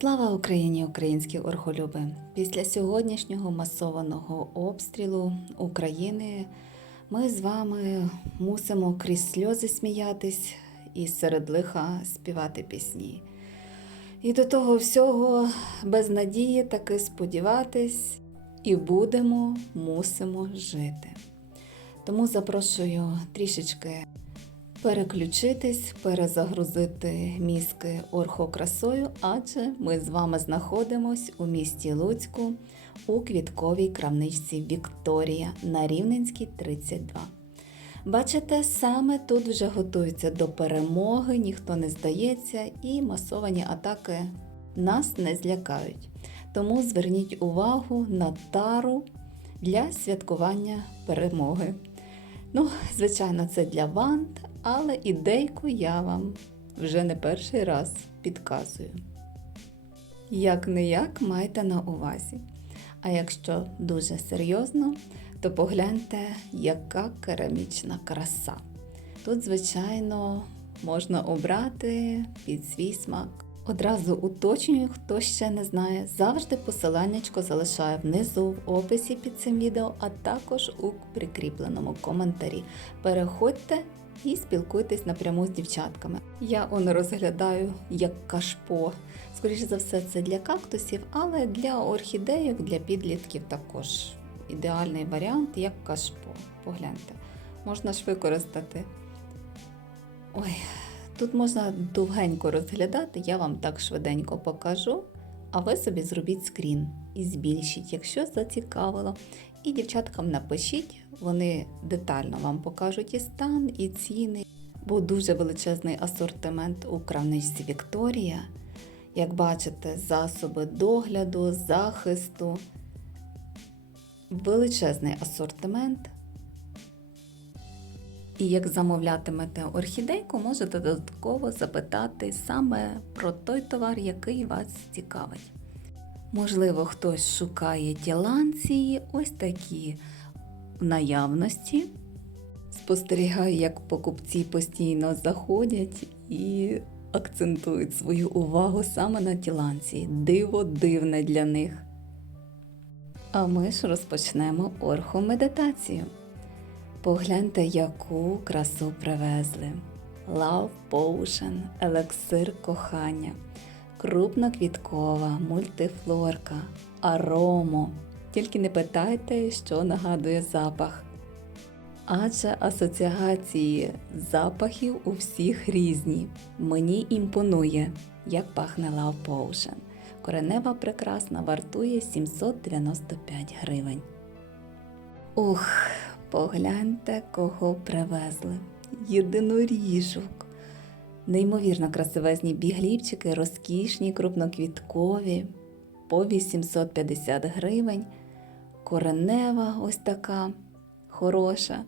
Слава Україні, українські орхолюби! Після сьогоднішнього масованого обстрілу України ми з вами мусимо крізь сльози сміятись і серед лиха співати пісні. І до того всього без надії таки сподіватись, і будемо, мусимо жити. Тому запрошую трішечки переключитись, перезагрузити мізки орхокрасою, адже ми з вами знаходимось у місті Луцьку у квітковій крамничці Вікторія на Рівненській 32. Бачите, саме тут вже готуються до перемоги, ніхто не здається, і масовані атаки нас не злякають. Тому зверніть увагу на тару для святкування перемоги. Ну, звичайно, це для вант, але ідейку я вам вже не перший раз підказую. Як не як майте на увазі. А якщо дуже серйозно, то погляньте, яка керамічна краса. Тут, звичайно, можна обрати під свій смак. Одразу уточнюю, хто ще не знає, завжди посиланнячко залишаю внизу в описі під цим відео, а також у прикріпленому коментарі. Переходьте і спілкуйтесь напряму з дівчатками. Я он розглядаю як кашпо. Скоріше за все, це для кактусів, але для орхідейок, для підлітків також ідеальний варіант, як кашпо. Погляньте, можна ж використати. Ой, тут можна довгенько розглядати, я вам так швиденько покажу, а ви собі зробіть скрін і збільшіть, якщо зацікавило. І дівчаткам напишіть, вони детально вам покажуть і стан, і ціни, бо дуже величезний асортимент у крамничці Вікторія. Як бачите, засоби догляду, захисту, величезний асортимент. І як замовлятимете орхідейку, можете додатково запитати саме про той товар, який вас цікавить. Можливо, хтось шукає діланції, ось такі наявності. Спостерігаю, як покупці постійно заходять і акцентують свою увагу саме на тіланції. Диво дивне для них. А ми ж розпочнемо орхомедитацію. Погляньте, яку красу привезли. Love Potion, елексир кохання, крупноквіткова, мультифлорка, аромо. Тільки не питайте, що нагадує запах. Адже асоціації запахів у всіх різні. Мені імпонує, як пахне Love Potion. Коренева прекрасна вартує 795 гривень. Ух, погляньте, кого привезли. Єдиноріжок. Неймовірно красивезні біглівчики, розкішні, крупноквіткові, по 850 гривень. Коренева ось така хороша.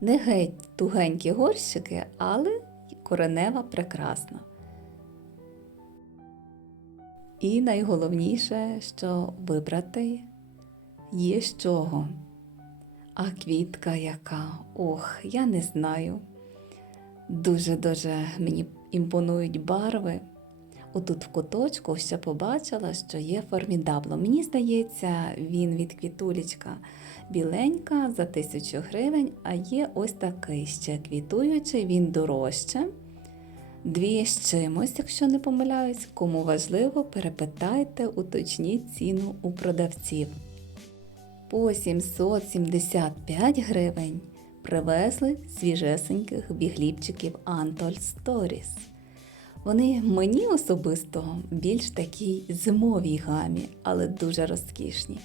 Не геть тугенькі горщики, але коренева прекрасна. І найголовніше, що вибрати є з чого. А квітка яка, ох, я не знаю. Дуже-дуже мені імпонують барви. Отут в куточку ще побачила, що є формідабло. Мені здається, він від квітулечка біленька за тисячу гривень, а є ось такий ще квітуючий, він дорожче. Дві з чимось, якщо не помиляюсь, кому важливо, перепитайте, уточніть ціну у продавців. По 775 гривень привезли свіжесеньких бігліпчиків Антоль Stories. Вони мені особисто більш такій зимовій гамі, але дуже розкішні.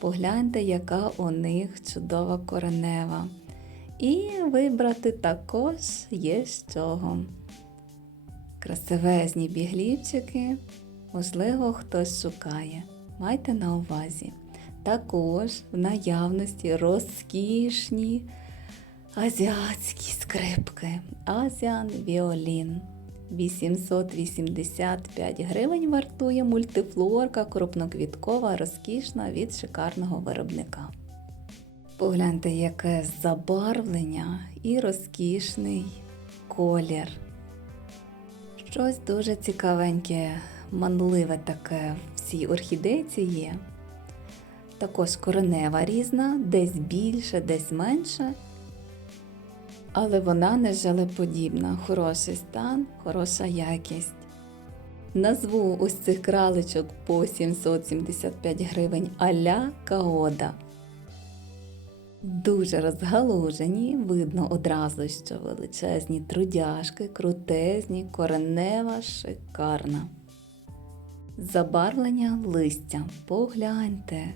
Погляньте, яка у них чудова коренева. І вибрати також є з чого. Красивезні біглівчики, можливо, хтось шукає. Майте на увазі. Також в наявності розкішні азіатські скрипки, Азіан Віолін. 885 гривень вартує мультифлорка крупноквіткова, розкішна від шикарного виробника. Погляньте, яке забарвлення і розкішний колір. Щось дуже цікавеньке манливе таке в цій орхідейці є. Також коренева різна, десь більше, десь менше. Але вона не желеподібна, хороший стан, хороша якість. Назву ось цих кралечок по 775 гривень аля каода. Дуже розгалужені, видно одразу, що величезні трудяшки, крутезні, коренева, шикарна. Забарвлення листя. Погляньте,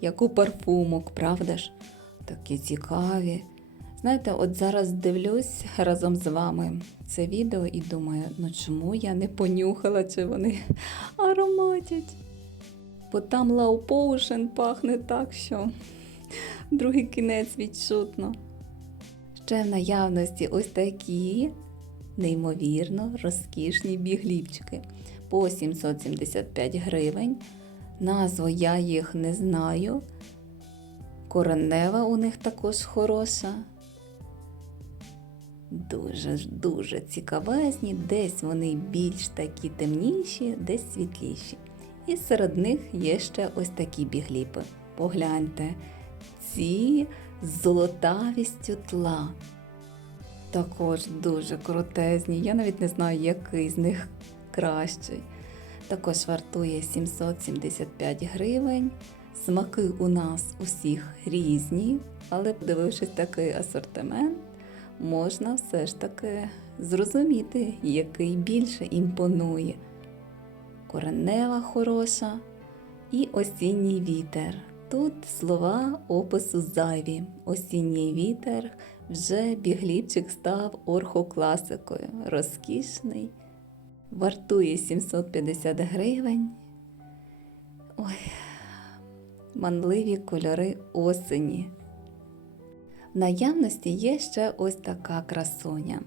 як у парфумок, правда ж? Такі цікаві. Знаєте, от зараз дивлюсь разом з вами це відео і думаю, ну чому я не понюхала, чи вони ароматять? Бо там Potion пахне так, що другий кінець відчутно. Ще в наявності ось такі неймовірно розкішні бігліпчики по 775 гривень. Назву я їх не знаю. Коренева у них також хороша. Дуже ж дуже цікавезні, десь вони більш такі темніші, десь світліші. І серед них є ще ось такі бігліпи. Погляньте, ці з золотавістю тла. Також дуже крутезні. Я навіть не знаю, який з них кращий. Також вартує 775 гривень. Смаки у нас усіх різні, але подивившись такий асортимент, можна все ж таки зрозуміти, який більше імпонує. Коренева хороша і осінній вітер. Тут слова опису зайві. Осінній вітер вже бігліпчик став орхокласикою. Розкішний. Вартує 750 гривень. Ой, манливі кольори осені. Наявності є ще ось така красуня.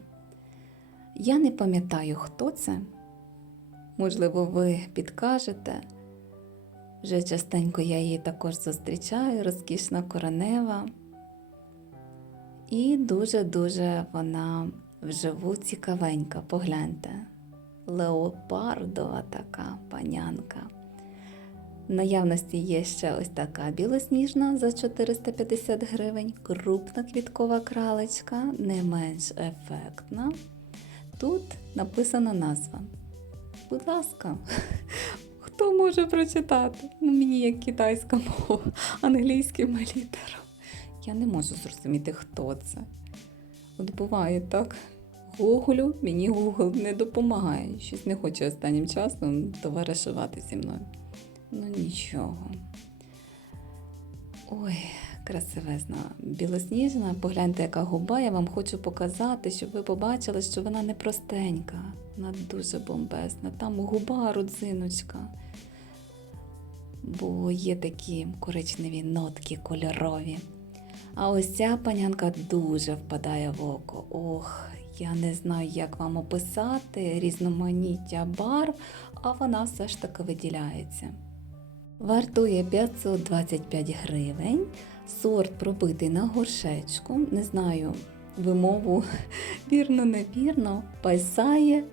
Я не пам'ятаю, хто це. Можливо, ви підкажете. Вже частенько я її також зустрічаю, розкішна коренева. І дуже-дуже вона вживу цікавенька, погляньте. Леопардова така панянка. Наявності є ще ось така білосніжна за 450 гривень, крупна квіткова кралечка, не менш ефектна. Тут написана назва. Будь ласка, хто може прочитати? Ну, мені як китайська мова, англійськими літерами. Я не можу зрозуміти, хто це. От буває так. Гуглю, мені Google не допомагає. Щось не хоче останнім часом товаришувати зі мною. Ну нічого. Ой, красивезна, білосніжна. Погляньте, яка губа. Я вам хочу показати, щоб ви побачили, що вона не простенька. Вона дуже бомбезна. Там губа родзиночка. Бо є такі коричневі нотки кольорові. А ось ця панянка дуже впадає в око. Ох, я не знаю, як вам описати різноманіття барв, а вона все ж таки виділяється. Вартує 525 гривень. Сорт пробитий на горшечку. Не знаю вимову вірно, невірно. Пайсає,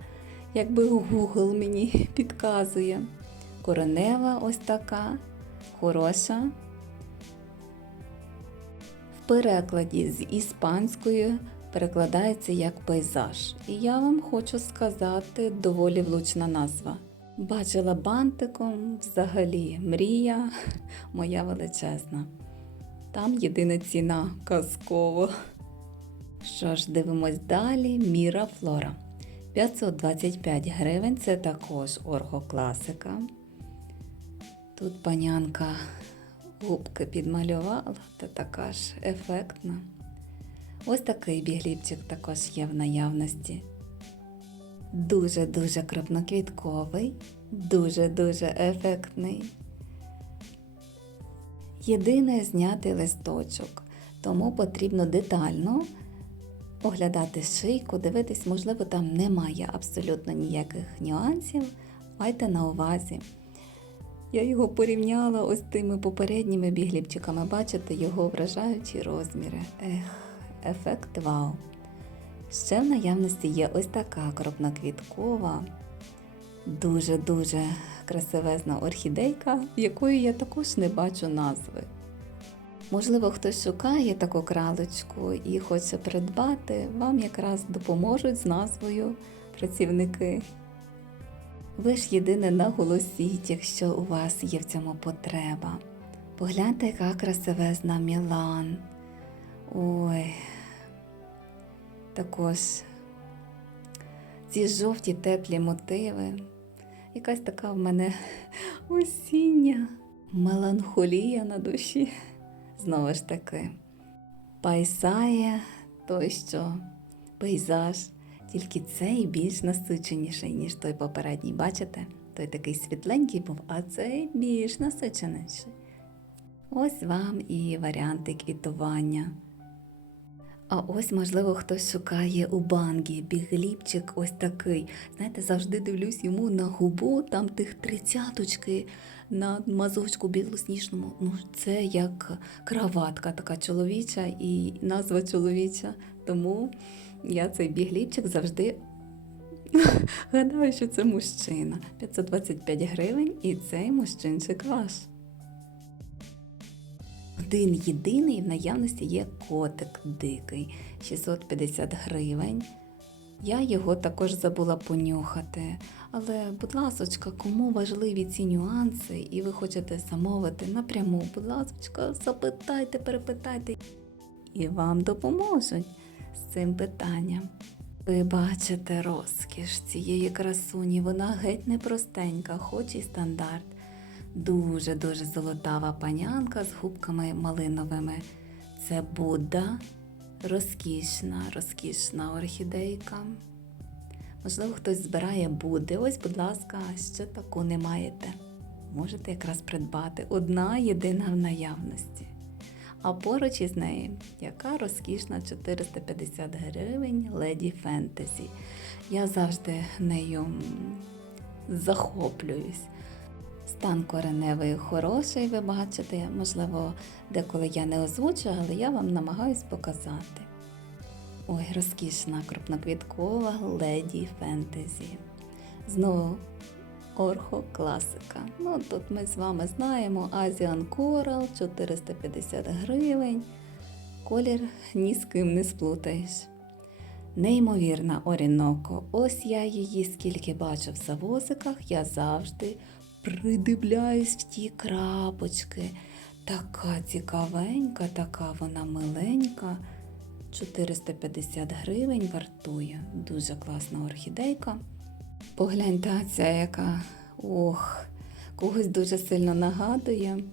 якби Google мені підказує. Коренева ось така, хороша. В перекладі з іспанської перекладається як пейзаж. І я вам хочу сказати доволі влучна назва. Бачила бантиком взагалі мрія моя величезна. Там єдина ціна казково. Що ж, дивимось далі. Міра Флора. 525 гривень це також оргокласика. Тут панянка губки підмалювала, та така ж ефектна. Ось такий бігліпчик також є в наявності. Дуже-дуже крупноквітковий, дуже-дуже ефектний. Єдине зняти листочок, тому потрібно детально оглядати шийку, дивитись, можливо, там немає абсолютно ніяких нюансів. Майте на увазі. Я його порівняла ось тими попередніми бігліпчиками. Бачите, його вражаючі розміри. Ех, ефект вау! Ще в наявності є ось така крупноквіткова, дуже-дуже красивезна орхідейка, якої я також не бачу назви. Можливо, хтось шукає таку кралочку і хоче придбати, вам якраз допоможуть з назвою працівники. Ви ж єдине наголосіть, якщо у вас є в цьому потреба. Погляньте, яка красивезна Мілан. Ой. Також ці жовті теплі мотиви. Якась така в мене осіння меланхолія на душі. Знову ж таки, пайсає той, що пейзаж, тільки цей більш насиченіший, ніж той попередній. Бачите? Той такий світленький був, а цей більш насиченіший. Ось вам і варіанти квітування. А ось, можливо, хтось шукає у бангі бігліпчик ось такий. Знаєте, завжди дивлюсь йому на губу, там тих тридцяточки на мазочку білосніжному. Ну, це як краватка така чоловіча і назва чоловіча. Тому я цей бігліпчик завжди гадаю, що це мужчина. 525 гривень і цей мужчинчик ваш. Один єдиний в наявності є котик дикий 650 гривень. Я його також забула понюхати. Але, будь ласочка, кому важливі ці нюанси, і ви хочете замовити напряму, будь ласочка, запитайте, перепитайте, і вам допоможуть з цим питанням. Ви бачите розкіш цієї красуні, вона геть непростенька, хоч і стандарт. Дуже-дуже золотава панянка з губками малиновими. Це Будда, розкішна, розкішна орхідейка. Можливо, хтось збирає Будди. Ось, будь ласка, ще таку не маєте. Можете якраз придбати одна єдина в наявності. А поруч із нею яка розкішна 450 гривень Леді Фентезі. Я завжди нею захоплююсь. Стан кореневий хороший, ви бачите, можливо, деколи я не озвучу, але я вам намагаюсь показати. Ой, розкішна крупноквіткова леді фентезі. Знову орхо класика. Ну, тут ми з вами знаємо Asian Coral 450 гривень. Колір ні з ким не сплутаєш. Неймовірна Оріноко. Ось я її скільки бачу в завозиках, я завжди придивляюсь в ті крапочки. Така цікавенька, така вона миленька. 450 гривень вартує. Дуже класна орхідейка. Погляньте, ця яка. Ох, когось дуже сильно нагадує.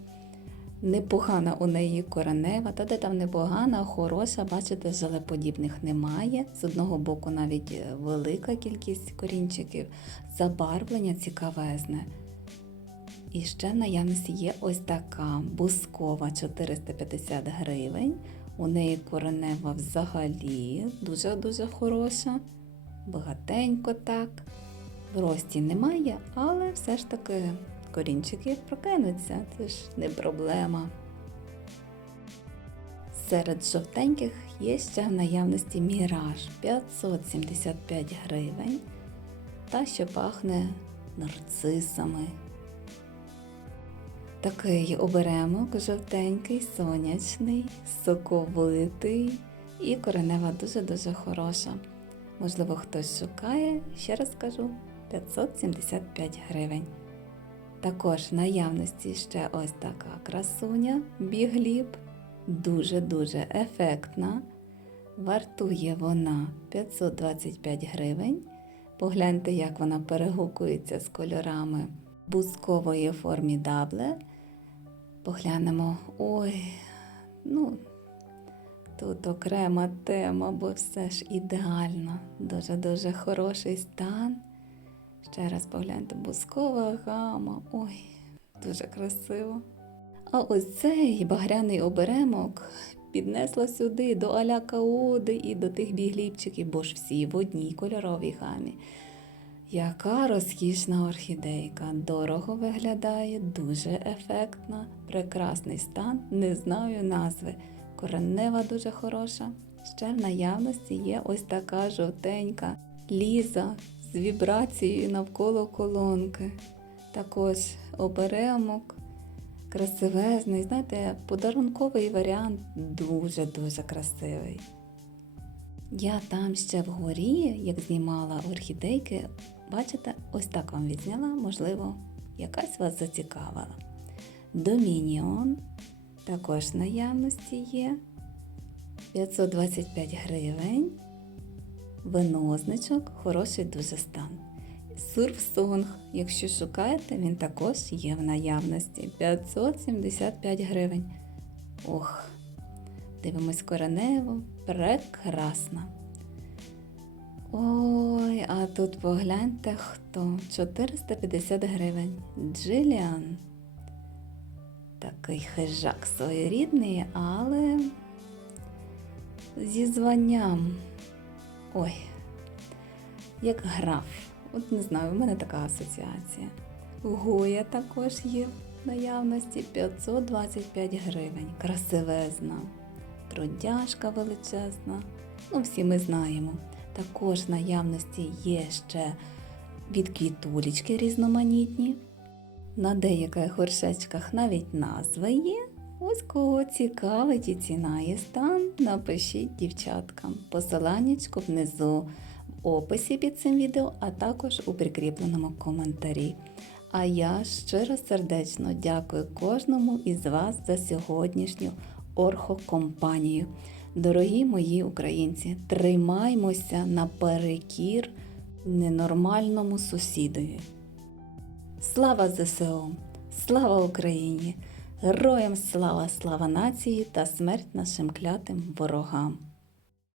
Непогана у неї коренева, та де там непогана, хороша, бачите, жалеподібних немає. З одного боку навіть е, велика кількість корінчиків, забарвлення цікавезне. І ще в наявності є ось така бускова 450 гривень. У неї коренева взагалі дуже-дуже хороша, багатенько так. В рості немає, але все ж таки корінчики прокинуться, це ж не проблема. Серед жовтеньких є ще в наявності міраж 575 гривень та що пахне нарцисами. Такий оберемок жовтенький, сонячний, соковитий і коренева дуже-дуже хороша. Можливо, хтось шукає, ще раз кажу, 575 гривень. Також в наявності ще ось така красуня, бігліб, дуже-дуже ефектна. Вартує вона 525 гривень. Погляньте, як вона перегукується з кольорами бузкової формі дабле. Поглянемо. Ой, ну, тут окрема тема, бо все ж ідеально. Дуже-дуже хороший стан. Ще раз погляньте, бускова гама. Ой, дуже красиво. А ось цей багряний оберемок піднесла сюди до аля каоди і до тих бігліпчиків, бо ж всі в одній кольоровій гамі. Яка розкішна орхідейка, дорого виглядає, дуже ефектна, прекрасний стан, не знаю назви. Коренева дуже хороша. Ще в наявності є ось така жовтенька ліза з вібрацією навколо колонки. Також оберемок, красивезний. Знаєте, подарунковий варіант дуже-дуже красивий. Я там ще вгорі, як знімала орхідейки, бачите, ось так вам відзняла, можливо, якась вас зацікавила. Домініон також в наявності є. 525 гривень. Винозничок, хороший дуже стан. Сурфсонг, якщо шукаєте, він також є в наявності. 575 гривень. Ох, дивимось коренево, прекрасна. Ой, а тут погляньте хто. 450 гривень. Джиліан. Такий хижак своєрідний, але зі званням. Ой, як граф. От не знаю, в мене така асоціація. Гоя також є в наявності 525 гривень. Красивезна, трудяшка величезна. Ну, всі ми знаємо. Також в наявності є ще від квітулечки різноманітні. На деяких горшечках навіть назви є. Ось кого цікавить і ціна і стан, напишіть дівчаткам. Посиланнячко внизу в описі під цим відео, а також у прикріпленому коментарі. А я щиро сердечно дякую кожному із вас за сьогоднішню орхокомпанію. Дорогі мої українці, тримаймося наперекір ненормальному сусідові. Слава ЗСУ! Слава Україні! Героям слава, слава нації та смерть нашим клятим ворогам!